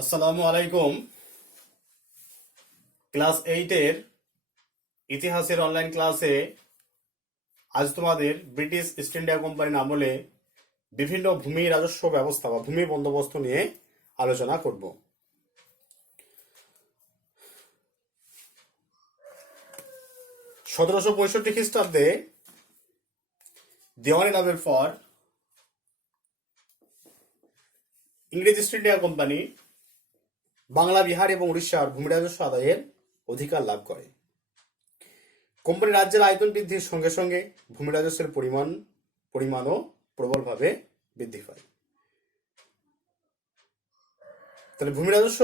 আসসালামু আলাইকুম। ক্লাস 8-এর ইতিহাসের অনলাইন ক্লাসে আজ তোমাদের ব্রিটিশ ইস্ট ইন্ডিয়া কোম্পানির আমলে বিভিন্ন ভূমি রাজস্ব ব্যবস্থা বা ভূমি বন্দোবস্ত নিয়ে আলোচনা করব। 1765 খ্রিস্টাব্দে দেওয়ানি লাভের পর ইংরেজ east India company Bangla, Bihar এবং উড়িষ্যার ভূমি রাজস্ব আদায়ের অধিকার লাভ করে। কোম্পানি রাজ্যের আয়তন বৃদ্ধির সঙ্গে সঙ্গে ভূমি রাজস্বের পরিমাণও প্রবলভাবে বৃদ্ধি পায়। তাহলে ভূমি রাজস্ব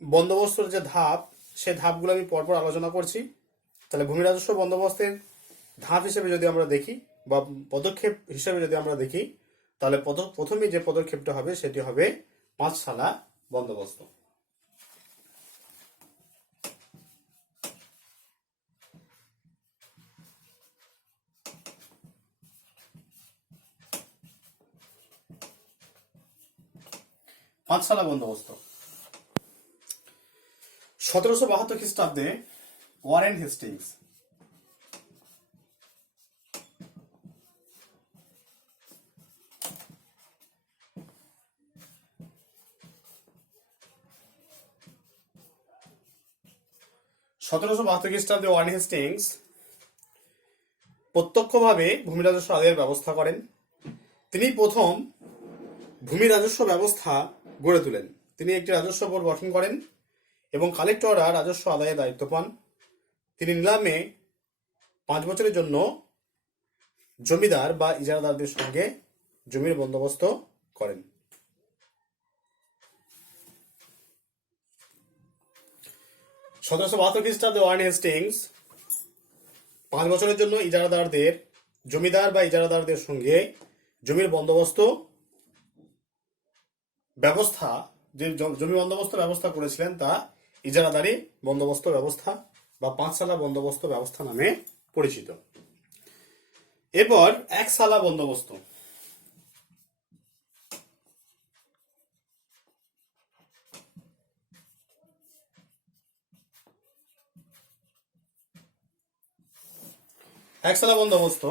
বন্দোবস্তর যে ধাপ, সে ধাপগুলো আমি পরপর আলোচনা করছি। তাহলে ভূমি রাজস্ব বন্দোবস্তের ধাপ হিসেবে যদি আমরা দেখি বা পদক্ষেপ হিসেবে যদি আমরা দেখি, তাহলে প্রথমে যে পদক্ষেপটা হবে সেটি হবে পাঁচশালা বন্দোবস্ত। পাঁচশালা বন্দোবস্ত 1772 খ্রিস্টাব্দে ওয়ারেন হেস্টিংস প্রত্যক্ষভাবে ভূমি রাজস্ব আদায়ের ব্যবস্থা করেন। তিনি প্রথম ভূমি রাজস্ব ব্যবস্থা গড়ে তোলেন। তিনি একটি রাজস্ব বোর্ড গঠন করেন এবং কালেক্টররা রাজস্ব আদায়ের দায়িত্ব পান। তিনি নিলামে 5 বছরের জন্য জমিদার বা ইজারাদারদের সঙ্গে জমির বন্দোবস্ত করেন। 1772 খ্রিস্টাব্দে ওয়ারেন হেস্টিংস 5 বছরের জন্য জমিদার বা ইজারাদারদের সঙ্গে জমির বন্দোবস্ত ব্যবস্থা, যে জমি বন্দোবস্ত ব্যবস্থা করেছিলেন তা ইজারাদারি বন্দোবস্ত ব্যবস্থা বা পাঁচশালা বন্দোবস্ত ব্যবস্থা নামে পরিচিত। এরপর একশালা বন্দোবস্ত। একশালা বন্দোবস্ত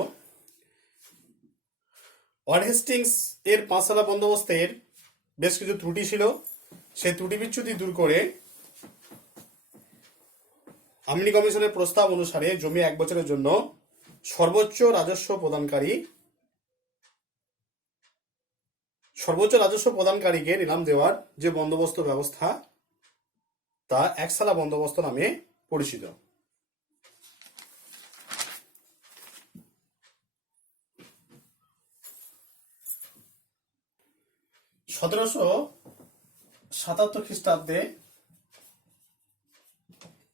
ওয়ারেন হেস্টিংস এর পাঁচশালা বন্দোবস্তের বেশ কিছু ত্রুটি ছিল। সেই ত্রুটি বিচ্যুতি দূর করে আমনি কমিশনের প্রস্তাব অনুসারে জমি 1 বছরের জন্য সর্বোচ্চ রাজস্ব প্রদানকারীকে নিলাম দেওয়ার যে বন্দোবস্ত ব্যবস্থা, তা একশালা বন্দোবস্ত নামে পরিচিত। সতেরোশো 77 খ্রিস্টাব্দে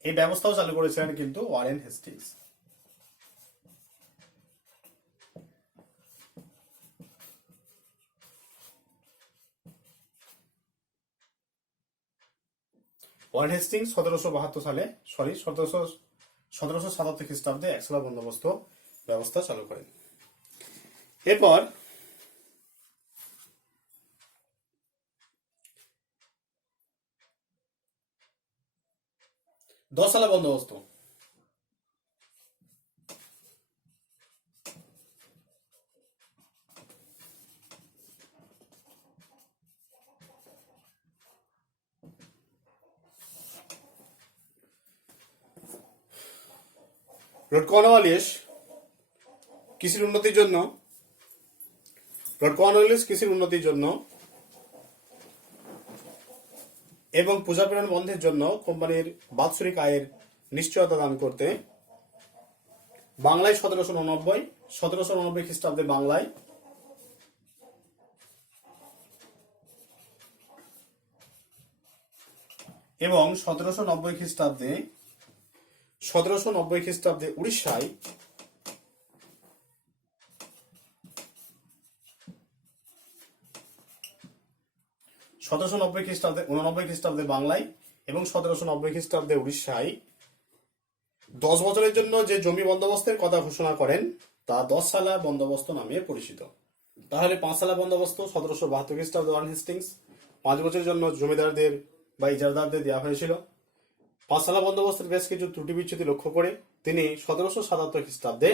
এই ব্যবস্থাও চালু করেছিলেন কিন্তু ওয়ারেন হেস্টিংস। ওয়ারেন হেস্টিংস 1777 খ্রিস্টাব্দে একশালা বন্দোবস্ত ব্যবস্থা চালু করেন। এরপর দশালা বন্দোবস্ত। লর্ড কর্নওয়ালিস কৃষির উন্নতির জন্য এবং পূজা প্রেরণ বন্ধের জন্য কোম্পানির বাৎসরিক আয়ের নিশ্চয়তা দান করতে বাংলায় 1799 খ্রিস্টাব্দে বাংলায় এবং 1790 খ্রিস্টাব্দে উড়িষ্যায় 1799 খ্রিস্টাব্দে বাংলায় এবং 1790 খ্রিস্টাব্দে উড়িষ্যায় 10 বছরের জন্য যে জমি বন্দোবস্তের কথা ঘোষণা করেন তা 10 সালা বন্দোবস্ত নামে পরিচিত। তাহলে 5 সালা বন্দোবস্ত 1772 খ্রিস্টাব্দে ওয়ারেন হেস্টিংস, 5 বছরের জন্য জমিদারদের বা ইজারাদারদের দেওয়া হয়েছিল। পাঁচশালা বন্দোবস্তের বেশ কিছু ত্রুটি বিচ্যুতি লক্ষ্য করে তিনি 1777 খ্রিস্টাব্দে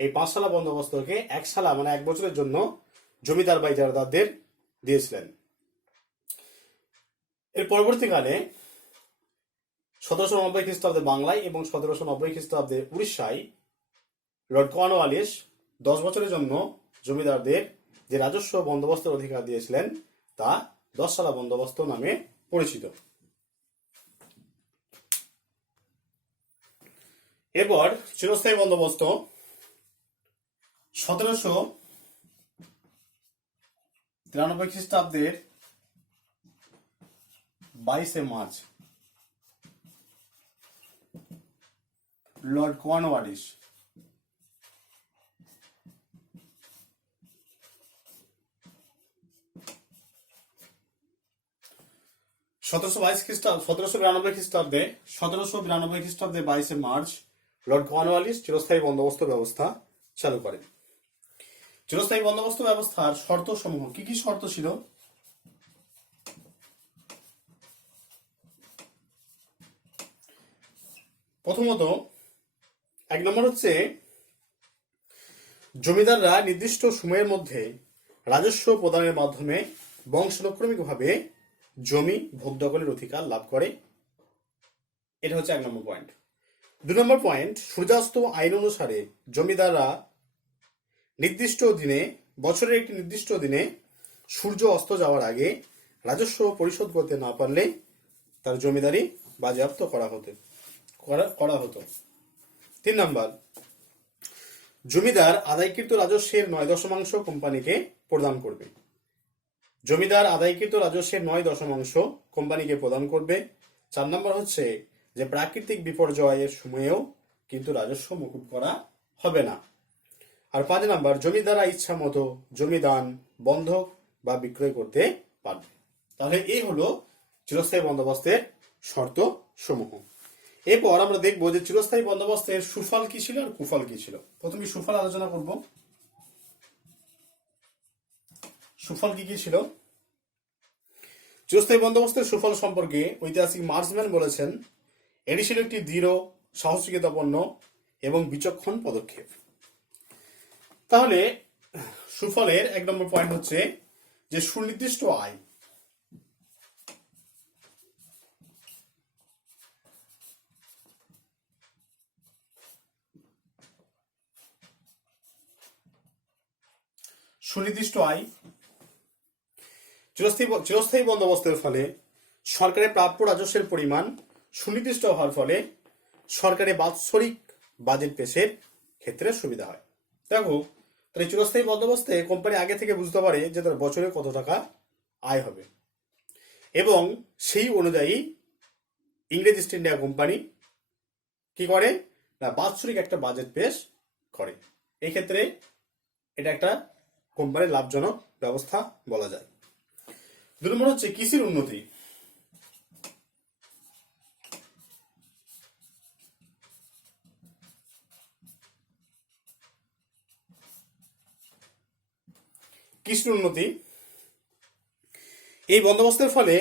এই পাঁচশালা বন্দোবস্তকে এক শালা মানে 1 বছরের জন্য জমিদার বা ইজারাদারদের দিয়েছিলেন। এর পরবর্তীকালে 1790 খ্রিস্টাব্দে বাংলায় এবং 1790 খ্রিস্টাব্দে উড়িষ্যায় লর্ড কর্নওয়ালিস 10 বছরের জন্য জমিদারদের যে রাজস্ব বন্দোবস্তের অধিকার দিয়েছিলেন তা 10 শালা বন্দোবস্ত নামে পরিচিত। এরপর চিরস্থায়ী বন্দোবস্ত 1793 খ্রিস্টাব্দের 22 মার্চ লর্ড কর্নওয়ালিস সতেরোশো বিরানব্বই খ্রিস্টাব্দে 22 মার্চ লর্ড কর্নওয়ালিস চিরস্থায়ী বন্দোবস্ত ব্যবস্থা চালু করেন। চিরস্থায়ী বন্দোবস্ত ব্যবস্থার শর্ত সমূহ কি কি শর্ত ছিল? প্রথমত 1 নম্বর হচ্ছে জমিদাররা নির্দিষ্ট সময়ের মধ্যে রাজস্ব প্রদানের মাধ্যমে বংশানুক্রমিকভাবে জমি ভোগ দখলের অধিকার লাভ করে। এটা হচ্ছে 1 নম্বর পয়েন্ট। 2 নম্বর পয়েন্ট, সূর্যাস্ত আইন অনুসারে জমিদাররা নির্দিষ্ট দিনে, বছরের একটি নির্দিষ্ট দিনে সূর্য অস্ত যাওয়ার আগে রাজস্ব পরিশোধ করতে না পারলে তার জমিদারি বাজেয়াপ্ত করা হতো। 3 নম্বর, জমিদার আদায়কৃত রাজস্বের 9/10 কোম্পানিকে প্রদান করবে। জমিদার আদায়কৃত রাজস্বের 9/10 কোম্পানিকে প্রদান করবে। 4 নম্বর হচ্ছে যে প্রাকৃতিক বিপর্যয়ের সময়েও কিন্তু রাজস্ব মকুব করা হবে না। আর 5 নম্বর, জমিদাররা ইচ্ছা মতো জমিদান বন্ধক বা বিক্রয় করতে পারবে। তাহলে এই হলো চিরস্থায়ী বন্দোবস্তের শর্ত সমূহ। এরপর আমরা দেখবো যে চিরস্থায়ী বন্দোবস্তের সুফল কি ছিল আর কুফল কি ছিল। প্রথমে সুফল আলোচনা করব। সুফল কি কি ছিল? চিরস্থায়ী বন্দোবস্তের সুফল সম্পর্কে ঐতিহাসিক মার্সম্যান বলেছেন, এটি ছিল একটি দৃঢ়, সাহসিকতাপূর্ণ এবং বিচক্ষণ পদক্ষেপ। তাহলে সুফলের 1 নম্বর পয়েন্ট হচ্ছে যে সুনির্দিষ্ট আয়। সুনির্দিষ্ট আয়। চিরস্থায়ী বন্দোবস্তের ফলে সরকারের প্রাপ্য রাজস্বের পরিমাণ সুনির্দিষ্ট হওয়ার ফলে সরকারের বাৎসরিক বাজেট পেশের ক্ষেত্রে সুবিধা হয়। দেখো, তাহলে চিরস্থায়ী বন্দোবস্তে কোম্পানি আগে থেকে বুঝতে পারে যে তার বছরে কত টাকা আয় হবে এবং সেই অনুযায়ী ইংরেজ ইস্ট ইন্ডিয়া কোম্পানি কি করে না বাৎসরিক একটা বাজেট পেশ করে। এই ক্ষেত্রে এটা একটা কোম্পানির লাভজনক ব্যবস্থা বলা যায়। 2 নম্বর হচ্ছে কৃষির উন্নতি। কৃষির উন্নতি, এই বন্দোবস্তের ফলে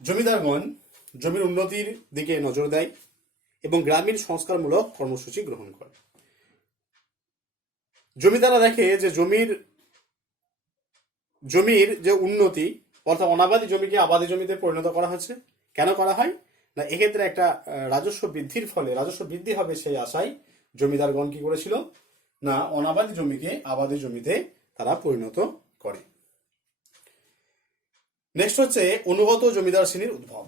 জমিদারগণ জমির উন্নতির দিকে নজর দেয় এবং গ্রামীণ সংস্কারমূলক কর্মসূচি গ্রহণ করে। জমিদাররা দেখে যে জমির যে উন্নতি, অর্থাৎ অনাবাদি জমিকে আবাদি জমিতে পরিণত করা হচ্ছে। কেন করা হয় না, এক্ষেত্রে একটা রাজস্ব বৃদ্ধির ফলে রাজস্ব বৃদ্ধি হবে সেই আশায় জমিদারগণ কি করেছিল না অনাবাদি জমিকে আবাদি জমিতে তারা পরিণত করে। নেক্সট হচ্ছে অনুগত জমিদার শ্রেণীর উদ্ভব।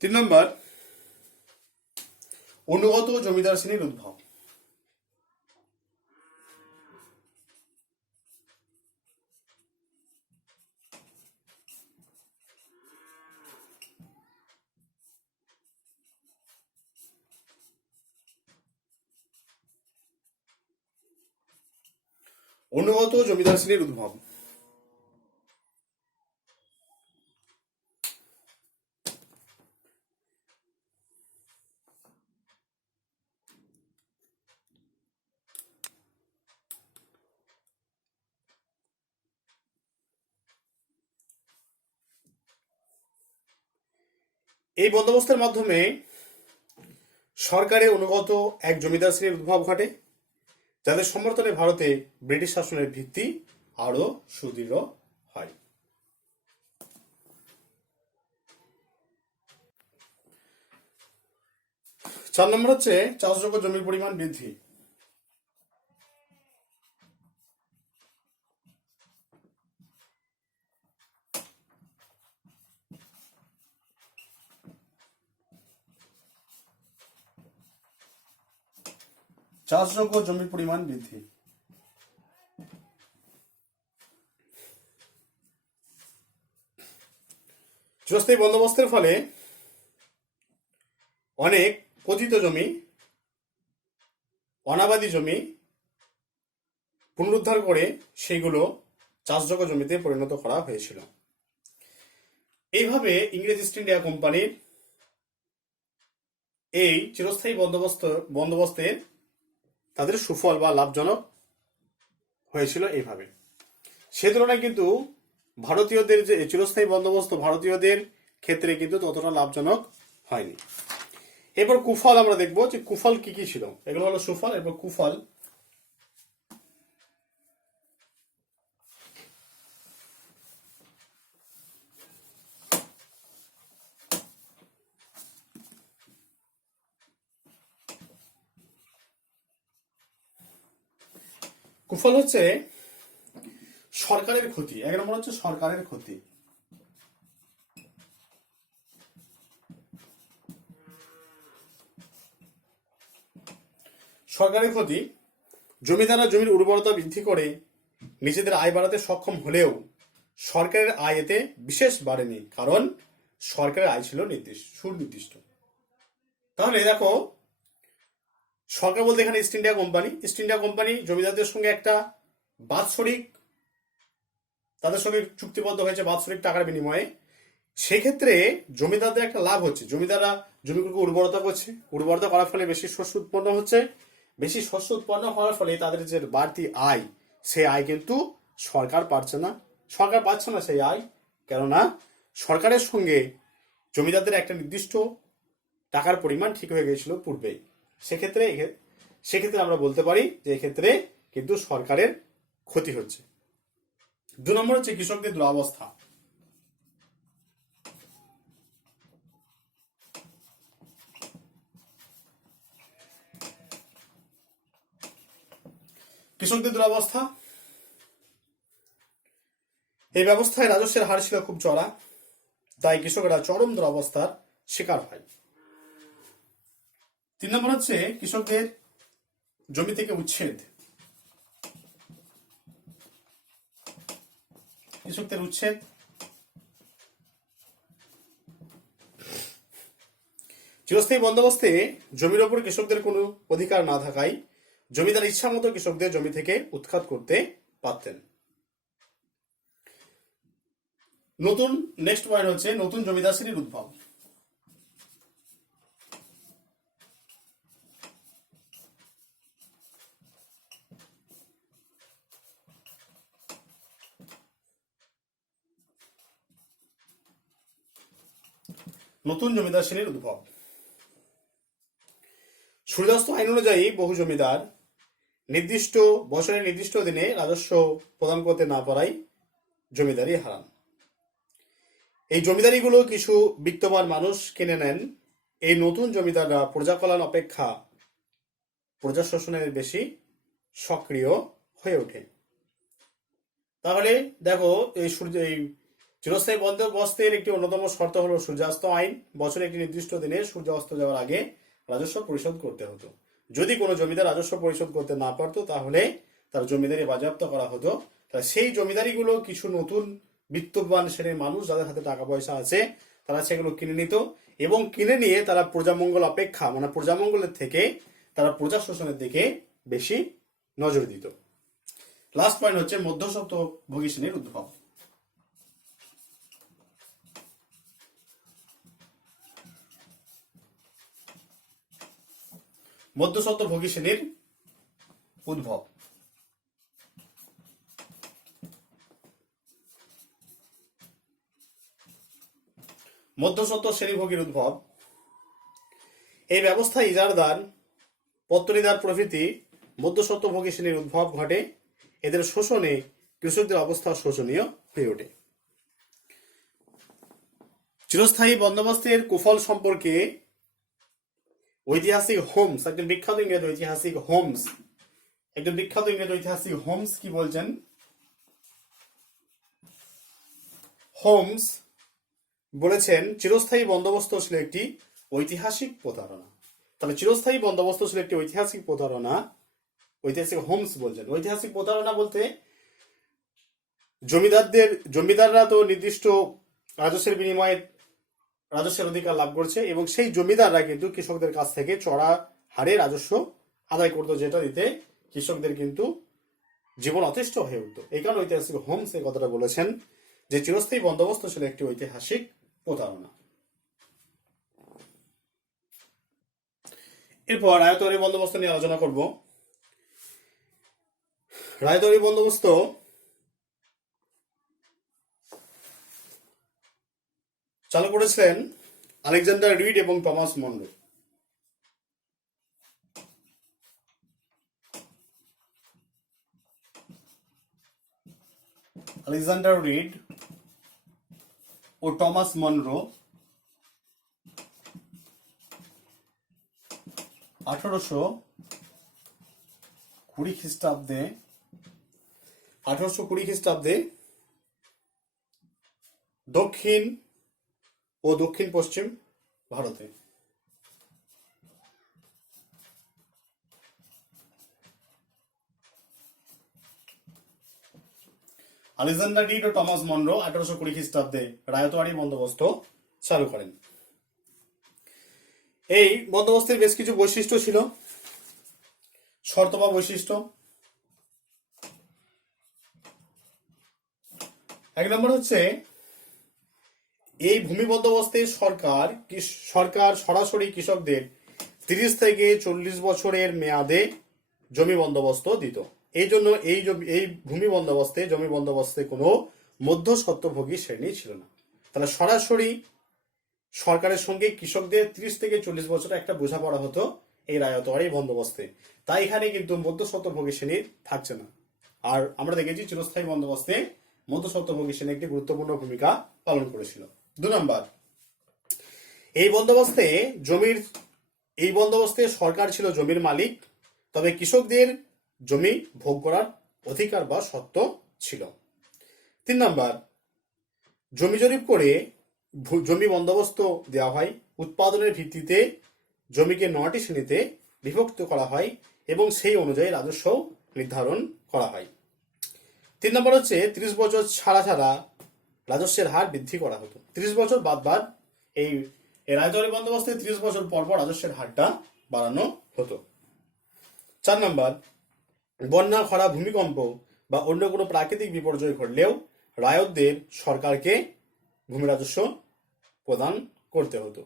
তিন নম্বর, অনুগত জমিদার শ্রেণীর উদ্ভব। অনুগত জমিদার শ্রেণীর উদ্ভব। এই বন্দোবস্তের মাধ্যমে সরকারের অনুগত এক জমিদার শ্রেণীর উদ্ভব ঘটে, যাদের সমর্থনে ভারতে ব্রিটিশ শাসনের ভিত্তি আরো সুদৃঢ় হয়। 4 নম্বর হচ্ছে চাষযোগ্য জমির পরিমাণ বৃদ্ধি। চাষযোগ্য জমির পরিমাণ বৃদ্ধি। চিরস্থায়ী বন্দোবস্তের ফলে অনেক পতিত জমি, অনাবাদী জমি পুনরুদ্ধার করে সেইগুলো চাষযোগ্য জমিতে পরিণত করা হয়েছিল। এইভাবে ইংরেজ ইস্ট ইন্ডিয়া কোম্পানির এই চিরস্থায়ী বন্দোবস্তের তাদের সুফল বা লাভজনক হয়েছিল এইভাবে। সে তুলনায় কিন্তু ভারতীয়দের যে চিরস্থায়ী বন্দোবস্ত ভারতীয়দের ক্ষেত্রে কিন্তু ততটা লাভজনক হয়নি। এরপর কুফল আমরা দেখবো যে কুফল কি কি ছিল। এগুলো হলো সুফল, এরপর কুফল। কুফল হচ্ছে সরকারের ক্ষতি। 1 নম্বর হচ্ছে সরকারের ক্ষতি। সরকারের ক্ষতি, জমিদাররা জমির উর্বরতা বৃদ্ধি করে নিজেদের আয় বাড়াতে সক্ষম হলেও সরকারের আয় এতে বিশেষ বাড়েনি, কারণ সরকারের আয় ছিল সুনির্দিষ্ট। তাহলে দেখো, সরকার বলতে এখানে ইস্ট ইন্ডিয়া কোম্পানি জমিদারদের সঙ্গে একটা বাৎসরিক তাদের সঙ্গে চুক্তিবদ্ধ হয়েছে বাৎসরিক টাকার বিনিময়ে। সেক্ষেত্রে জমিদারদের একটা লাভ হচ্ছে, জমিদাররা জমিগুলোকে উর্বরতা করছে, উর্বরতা করার ফলে বেশি শস্য উৎপন্ন হচ্ছে, বেশি শস্য উৎপন্ন হওয়ার ফলে তাদের যে বাড়তি আয়, সেই আয় কিন্তু সরকার পাচ্ছে না সেই আয়, কেননা সরকারের সঙ্গে জমিদারদের একটা নির্দিষ্ট টাকার পরিমাণ ঠিক হয়ে গিয়েছিল পূর্বেই। সেক্ষেত্রে আমরা বলতে পারি যে এক্ষেত্রে কিন্তু সরকারের ক্ষতি হচ্ছে। 2 নম্বর হচ্ছে কৃষকদের দুরবস্থা। কৃষকদের দুরবস্থা, এই ব্যবস্থায় রাজস্বের হার ছিল খুব চড়া, তাই কৃষকরা চরম দুরবস্থার শিকার হয়। 3 নম্বর হচ্ছে কৃষকদের জমি থেকে উচ্ছেদ। কৃষকদের উচ্ছেদ, চিরস্থায়ী বন্দোবস্তে জমির ওপর কৃষকদের কোনো অধিকার না থাকায় জমিদার ইচ্ছা মতো কৃষকদের জমি থেকে উৎখাত করতে পারতেন। নেক্সট পয়েন্ট হচ্ছে নতুন জমিদার শ্রেণীর উদ্ভব। নতুন জমিদার শ্রেণীর উদ্ভব। সূর্যাস্ত আইন অনুযায়ী বহু জমিদার বছরের নির্দিষ্ট দিনে রাজস্ব প্রদান করতে না পারায় জমিদারি হারান। এই জমিদারিগুলো কিছু বিত্তবান মানুষ কিনে নেন। এই নতুন জমিদাররা প্রজা কল্যাণ অপেক্ষা প্রজা শোষণের বেশি সক্রিয় হয়ে ওঠে। তাহলে দেখো, এই চিরস্থায়ী বন্দোবস্তের একটি অন্যতম শর্ত হলো সূর্যাস্ত আইন। বছরে একটি নির্দিষ্ট দিনে সূর্য অস্ত যাওয়ার আগে রাজস্ব পরিশোধ করতে হতো। যদি কোনো জমিদার রাজস্ব পরিশোধ করতে না পারতো তাহলে তার জমিদারি বাজেয়াপ্ত করা হতো। তাই সেই জমিদারিগুলো কিছু নতুন বিত্তবান শ্রেণীর মানুষ যাদের হাতে টাকা পয়সা আছে তারা সেগুলো কিনে নিত, এবং কিনে নিয়ে তারা প্রজামঙ্গল অপেক্ষা প্রজামঙ্গলের থেকে তারা প্রজা শোষণের দিকে বেশি নজর দিত। লাস্ট পয়েন্ট হচ্ছে মধ্যস্বত্বভোগী শ্রেণীর উদ্ভব। মধ্যস্বত্বভোগী শ্রেণীর উদ্ভব। মধ্যস্বত্ব শ্রেণীভোগীর উদ্ভব। এই ব্যবস্থায় ইজারদার, পত্তনিদার প্রভৃতি মধ্যস্বত্বভোগী শ্রেণীর উদ্ভব ঘটে। এদের শোষণে কৃষকদের অবস্থা শোচনীয় হয়ে ওঠে। চিরস্থায়ী বন্দোবস্তের কুফল সম্পর্কে ঐতিহাসিক হোমস, একজন বিখ্যাত ইংরেজ ঐতিহাসিক হোমস কি বলছেন? হোমস বলেছেন চিরস্থায়ী বন্দোবস্ত ছিল একটি ঐতিহাসিক প্রতারণা। তাহলে চিরস্থায়ী বন্দোবস্ত ছিল একটি ঐতিহাসিক প্রতারণা, ঐতিহাসিক হোমস বলছেন। ঐতিহাসিক প্রতারণা বলতে জমিদাররা তো নির্দিষ্ট রাজস্বের বিনিময়ে রাজস্বের অধিকার লাভ করছে এবং সেই জমিদাররা কিন্তু কৃষকদের কাছ থেকে চড়া হারে রাজস্ব আদায় করতো, যেটা দিতে কৃষকদের কিন্তু জীবন অতিষ্ঠ হয়ে উঠত। এই কারণে ঐতিহাসিক হোমস এই কথাটা বলেছেন যে চিরস্থায়ী বন্দোবস্ত ছিল একটি ঐতিহাসিক প্রতারণা। এরপর রায়তওয়ারি বন্দোবস্ত নিয়ে আলোচনা করব। রায়তওয়ারি বন্দোবস্ত চালু করেছিলেন আলেকজান্ডার রিড এবং টমাস মনরো। আলেকজান্ডার রিড ও টমাস মনরো 1820 খ্রিস্টাব্দে দক্ষিণ ও দক্ষিণ পশ্চিম ভারতে আলেকজান্ডার রিড ও টমাস মনরো 1820 খ্রিস্টাব্দে রায়তওয়ারি বন্দোবস্ত চালু করেন। এই বন্দোবস্তের বেশ কিছু বৈশিষ্ট্য ছিল, শর্ত বা বৈশিষ্ট্য। এক নম্বর হচ্ছে এই ভূমি বন্দোবস্তে সরকার সরাসরি কৃষকদের 30 থেকে 40 বছরের মেয়াদে জমি বন্দোবস্ত দিত। এই জন্য এই ভূমি বন্দোবস্তে কোনো মধ্যস্বত্বভোগী শ্রেণী ছিল না। তাহলে সরাসরি সরকারের সঙ্গে কৃষকদের 30 থেকে 40 বছরের একটা বোঝাপড়া হতো এই রায়তওয়ারি বন্দোবস্তে। তাই এখানে কিন্তু মধ্যস্বত্বভোগী শ্রেণী থাকছে না। আর আমরা দেখেছি চিরস্থায়ী বন্দোবস্তে মধ্যস্বত্বভোগী শ্রেণী একটি গুরুত্বপূর্ণ ভূমিকা পালন করেছিল। 2 নম্বর, এই বন্দোবস্তে সরকার ছিল জমির মালিক, তবে কৃষকদের জমি ভোগ করার অধিকার বা সত্ত্ব ছিল। 3 নম্বর, জমি জরিপ করে জমি বন্দোবস্ত দেওয়া হয়। উৎপাদনের ভিত্তিতে জমিকে 9টি শ্রেণীতে বিভক্ত করা হয় এবং সেই অনুযায়ী রাজস্ব নির্ধারণ করা হয়। 3 নম্বর হচ্ছে 30 বছর ছাড়া রাজস্বের হার বৃদ্ধি করা হতো। 30 বছর বাদ এই রায়তওয়ারি বন্দোবস্তে 30 বছর পর রাজস্বের হারটা বাড়ানো হতো। 4 নম্বর, বন্যা, খরা, ভূমিকম্প বা অন্য কোনো প্রাকৃতিক বিপর্যয় ঘটলেও রায়তদের সরকারকে ভূমি রাজস্ব প্রদান করতে হতো।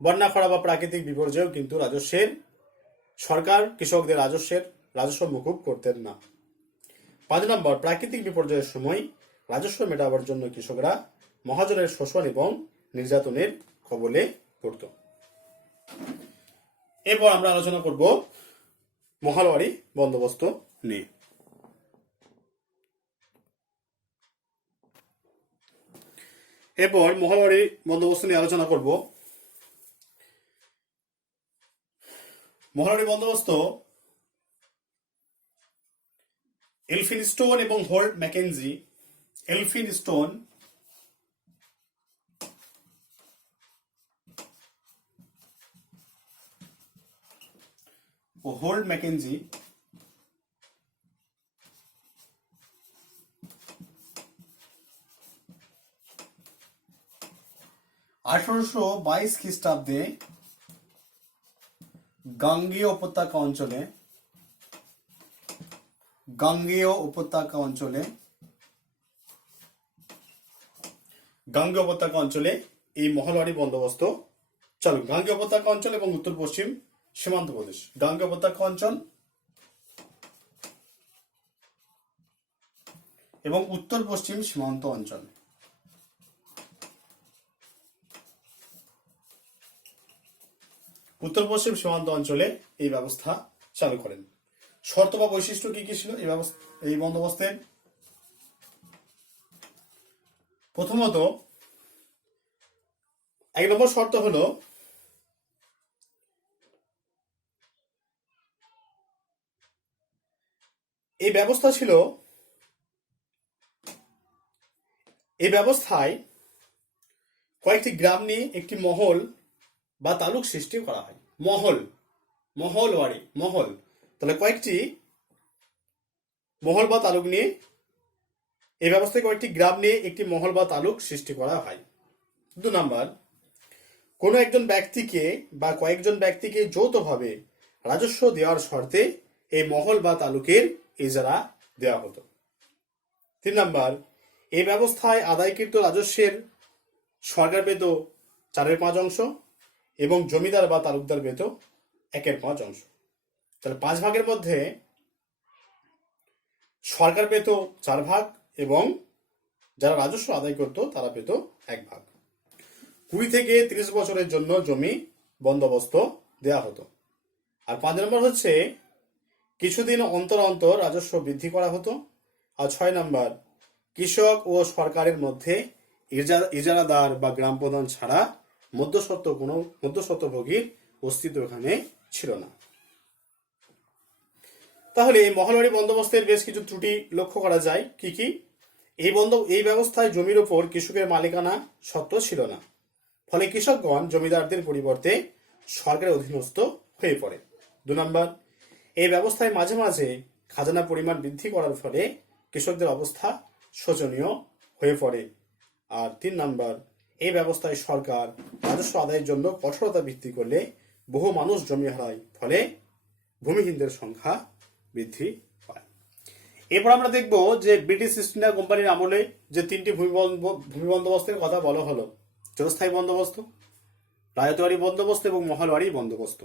বন্যা, খরা বা প্রাকৃতিক বিপর্যয়েও কিন্তু সরকার কৃষকদের রাজস্ব মকুব করতেন না। 5 নম্বর, প্রাকৃতিক বিপর্যয়ের সময় রাজস্ব মেটাবার জন্য কৃষকরা মহাজনের শোষণ এবং নির্যাতনের কবলে পড়ত। এরপর আমরা আলোচনা করব মহালওয়ারি বন্দোবস্ত নিয়ে। এরপর মহালওয়ারি বন্দোবস্ত নিয়ে আলোচনা করব। মহালওয়ারি বন্দোবস্ত এলফিনস্টোন এবং হোল্ট ম্যাকেনজি ও হোল্ট ম্যাকেনজি 1822 খ্রিস্টাব্দে গাঙ্গেয় উপত্যকা অঞ্চলে এই মহালওয়ারি বন্দোবস্ত চালু। গাঙ্গেয় উপত্যকা অঞ্চল এবং উত্তর পশ্চিম সীমান্ত প্রদেশ। গাঙ্গেয় উপত্যকা অঞ্চল এবং উত্তর পশ্চিম সীমান্ত অঞ্চল। উত্তর পশ্চিম সীমান্ত অঞ্চলে এই ব্যবস্থা চালু করেন। শর্ত বা বৈশিষ্ট্য কি কি ছিল এই বন্দোবস্তের? প্রথমত, 1 নম্বর শর্ত হলো এই ব্যবস্থায় কয়েকটি গ্রাম নিয়ে একটি মহল বা তালুক সৃষ্টি করা হয়। মহল, তাহলে কয়েকটি মহল বা তালুক নিয়ে এই ব্যবস্থায় কয়েকটি গ্রাম নিয়ে একটি মহল বা তালুক সৃষ্টি করা হয়। 2 নম্বর, কোনো একজন ব্যক্তিকে বা কয়েকজন ব্যক্তিকে যৌথভাবে রাজস্ব দেওয়ার শর্তে এই মহল বা তালুকের ইজারা দেওয়া হতো। 3 নম্বর, এই ব্যবস্থায় আদায়কৃত রাজস্বের সরকার পেত 4/5 অংশ এবং জমিদার বা তালুকদার পেত 1/5 অংশ। তাহলে 5 ভাগের মধ্যে সরকার পেত 4 ভাগ এবং যারা রাজস্ব আদায় করত তারা পেত 1 ভাগ। 20 থেকে 30 বছরের জন্য জমি বন্দোবস্ত দেওয়া হতো। আর 5 নম্বর হচ্ছে কিছুদিন অন্তর অন্তর রাজস্ব বৃদ্ধি করা হতো। আর 6 নম্বর, কৃষক ও সরকারের মধ্যে ইজারাদার বা গ্রাম প্রধান ছাড়া মধ্যস্বত্বভোগীর অস্তিত্ব এখানে ছিল না। তাহলে এই মহলবাড়ি বন্দোবস্তের বেশ কিছু ত্রুটি লক্ষ্য করা যায়। কি কি? এই ব্যবস্থায় জমির ওপর কৃষকের মালিকানা সত্ত্ব ছিল না, ফলে কৃষকগণ জমিদারদের পরিবর্তে সরকারের অধীনস্থ হয়ে পড়ে। 2 নম্বর, এই ব্যবস্থায় মাঝে মাঝে খাজনা পরিমাণ বৃদ্ধি করার ফলে কৃষকদের অবস্থা শোচনীয় হয়ে পড়ে। আর 3 নম্বর, এই ব্যবস্থায় সরকার রাজস্ব আদায়ের জন্য কঠোরতা বৃদ্ধি করলে বহু মানুষ জমি হারায়, ফলে ভূমিহীনদের সংখ্যা বৃদ্ধি পায়। এরপর আমরা দেখব যে ব্রিটিশ ইস্ট ইন্ডিয়া কোম্পানির আমলে যে 3টি ভূমি বন্দোবস্তের কথা বলা হলো, চিরস্থায়ী বন্দোবস্ত, রায়তওয়ারি বন্দোবস্ত এবং মহলওয়ারি বন্দোবস্ত।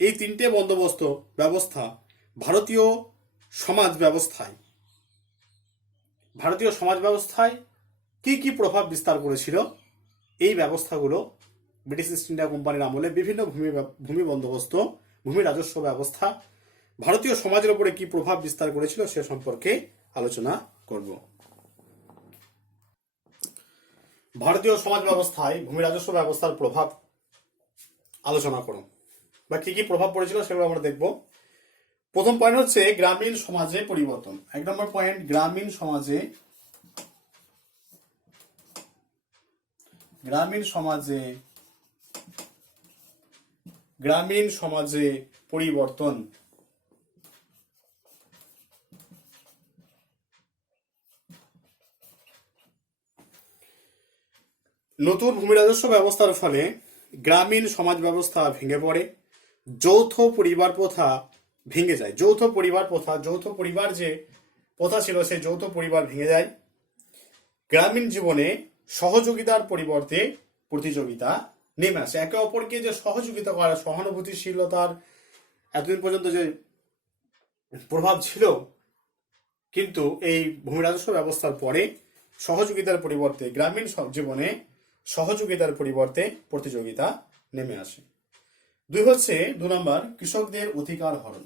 এই 3টে বন্দোবস্ত ব্যবস্থা ভারতীয় সমাজ ব্যবস্থায় কি কি প্রভাব বিস্তার করেছিল? এই ব্যবস্থাগুলো ব্রিটিশ ইস্ট ইন্ডিয়া কোম্পানির আমলে বিভিন্ন ভূমি বন্দোবস্ত, ভূমি রাজস্ব ব্যবস্থা ভারতীয় সমাজের উপরে কি প্রভাব বিস্তার করেছিল সে সম্পর্কে আলোচনা করব। ভারতীয় সমাজ ব্যবস্থায় ভূমি রাজস্ব ব্যবস্থার প্রভাব আলোচনা করো বা কি কি প্রভাব পড়েছিল সেগুলো আমরা দেখব। প্রথম পয়েন্ট হচ্ছে গ্রামীণ সমাজে পরিবর্তন। 1 নম্বর পয়েন্ট, গ্রামীণ সমাজে পরিবর্তন। নতুন ভূমি রাজস্ব ব্যবস্থার ফলে গ্রামীণ সমাজ ব্যবস্থা ভেঙে পড়ে, যৌথ পরিবার প্রথা ভেঙে যায়। যৌথ পরিবার যে প্রথা ছিল সেই যৌথ পরিবার ভেঙে যায়। গ্রামীণ জীবনে সহযোগিতার পরিবর্তে প্রতিযোগিতা নেমে আসে। একে অপরকে যে সহযোগিতা করা, সহানুভূতিশীলতার এতদিন পর্যন্ত যে প্রভাব ছিল, কিন্তু এই ভূমি রাজস্ব ব্যবস্থার পরে সহযোগিতার পরিবর্তে গ্রামীণ জীবনে সহযোগিতার পরিবর্তে প্রতিযোগিতা নেমে আসে। 2 নম্বর, কৃষকদের অধিকার হরণ।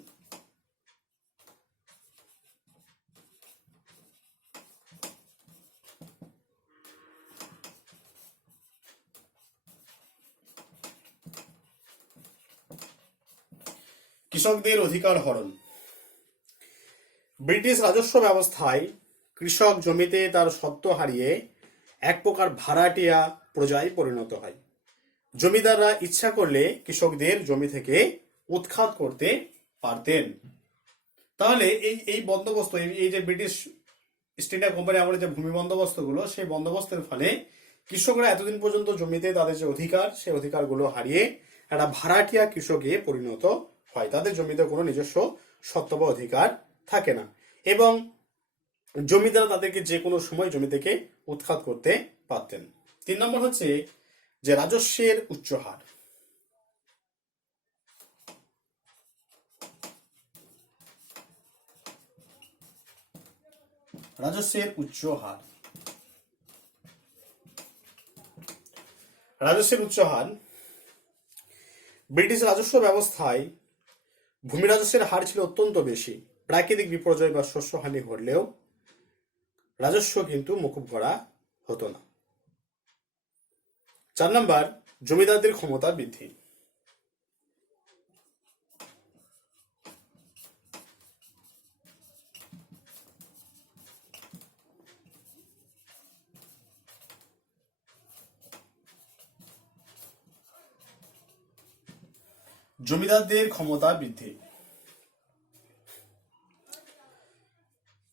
কৃষকদের অধিকার হরণ। ব্রিটিশ রাজস্ব ব্যবস্থায় কৃষক জমিতে তার স্বত্ব হারিয়ে এক প্রকার ভাড়াটিয়া প্রজায় পরিণত হয়। জমিদাররা ইচ্ছা করলে কৃষকদের জমি থেকে উৎখাত করতে পারতেন। তাহলে এই বন্দোবস্ত, এই যে ব্রিটিশ ইস্ট ইন্ডিয়া কোম্পানি আমলে যে ভূমি বন্দোবস্তগুলো, সেই বন্দোবস্তের ফলে কৃষকরা এতদিন পর্যন্ত জমিতে তাদের যে অধিকার, সেই অধিকারগুলো হারিয়ে একটা ভাড়াটিয়া কৃষকে পরিণত হয়। তাদের জমিতে কোনো নিজস্ব স্বত্ব বা অধিকার থাকে না এবং জমিদার তাদেরকে যে কোনো সময় জমি থেকে উৎখাত করতে পারতেন। 3 নম্বর হচ্ছে যে রাজস্বের উচ্চ হার। রাজস্বের উচ্চ হার। ব্রিটিশ রাজস্ব ব্যবস্থায় ভূমি রাজস্বের হার ছিল অত্যন্ত বেশি। প্রাকৃতিক বিপর্যয় বা শস্যহানি ঘটলেও রাজস্ব কিন্তু মকুব করা হতো না। 4 নম্বর, জমিদারদের ক্ষমতা বৃদ্ধি। জমিদারদের ক্ষমতা বৃদ্ধি।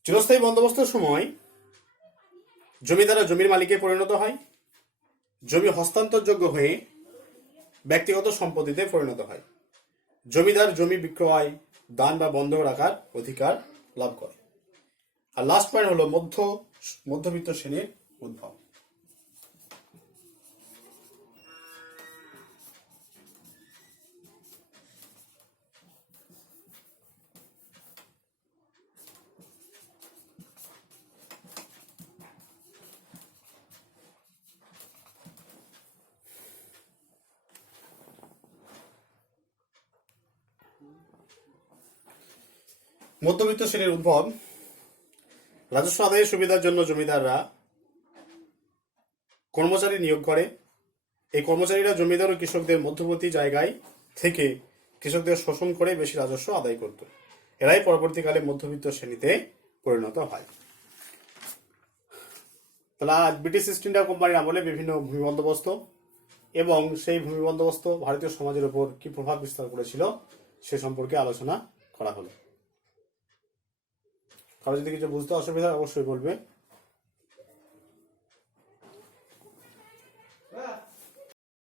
চিরস্থায়ী বন্দোবস্তের সময় জমিদাররা জমির মালিকে পরিণত হয়। জমি হস্তান্তরযোগ্য হয়ে ব্যক্তিগত সম্পত্তিতে পরিণত হয়। জমিদার জমি বিক্রয়, দান বা বন্ধক রাখার অধিকার লাভ করে। আর লাস্ট পয়েন্ট হলো মধ্যবিত্ত শ্রেণীর উদ্ভব। মধ্যবিত্ত শ্রেণীর উদ্ভব। রাজস্ব আদায়ের সুবিধার জন্য জমিদাররা কর্মচারী নিয়োগ করে। এই কর্মচারীরা জমিদার ও কৃষকদের মধ্যবর্তী জায়গায় থেকে কৃষকদের শোষণ করে বেশি রাজস্ব আদায় করত। এরাই পরবর্তীকালে মধ্যবিত্ত শ্রেণীতে পরিণত হয়। তাহলে আজ ব্রিটিশ ইস্ট ইন্ডিয়া কোম্পানির আমলে বিভিন্ন ভূমি বন্দোবস্ত এবং সেই ভূমি বন্দোবস্ত ভারতীয় সমাজের উপর কি প্রভাব বিস্তার করেছিল সে সম্পর্কে আলোচনা করা হলো। কারো যদি কিছু বুঝতে অসুবিধা হয় অবশ্যই বলবে।